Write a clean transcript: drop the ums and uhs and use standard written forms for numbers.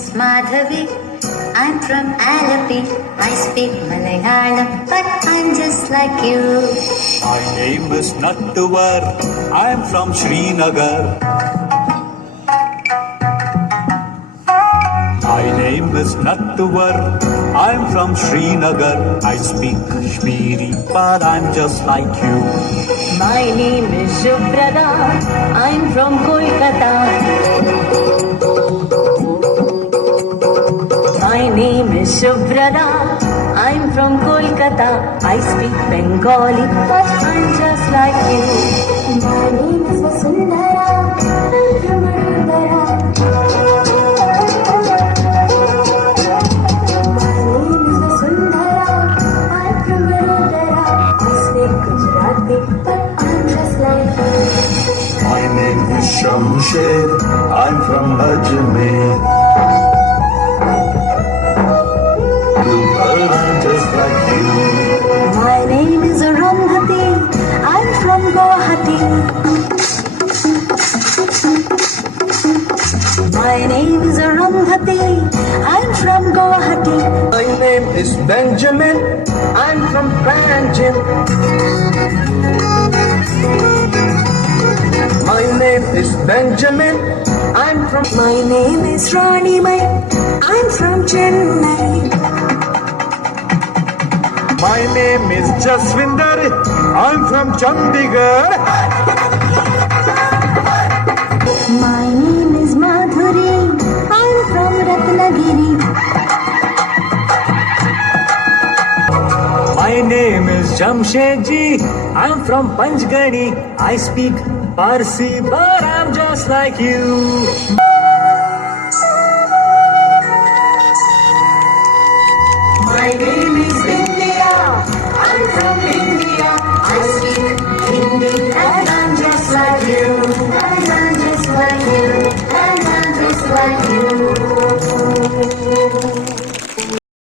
is Madhavi. I'm from Alapi. I speak Malayalam, but I'm just like you. My name is Nattuvar. I'm from Srinagar. My name is Nattuvar. I'm from Srinagar. I speak Kashmiri, but I'm just like you. My name is Shubrada. I'm from Kolkata. My name is Shubrada. I'm from Kolkata. I speak Bengali, but I'm just like you. My name is Vasundhara. I'm from Madhura. My name is Vasundhara. I'm from Vadodara. I speak Gujarati, but I'm just like you. My name is Shamsher. I'm from Ajmer. I'm just like you. My name is Arundhati. I'm from Guwahati. My name is Arundhati. I'm from Guwahati. My name is Benjamin. I'm from Panjim. My name is Benjamin. I'm from. My name is Rani Mai. I'm from Chennai. My name is Jaswinder. I'm from Chandigarh. My name is Madhuri. I'm from Ratnagiri. My name is Jamshedji. I'm from Panchgani. I speak Parsi, but I'm just like you.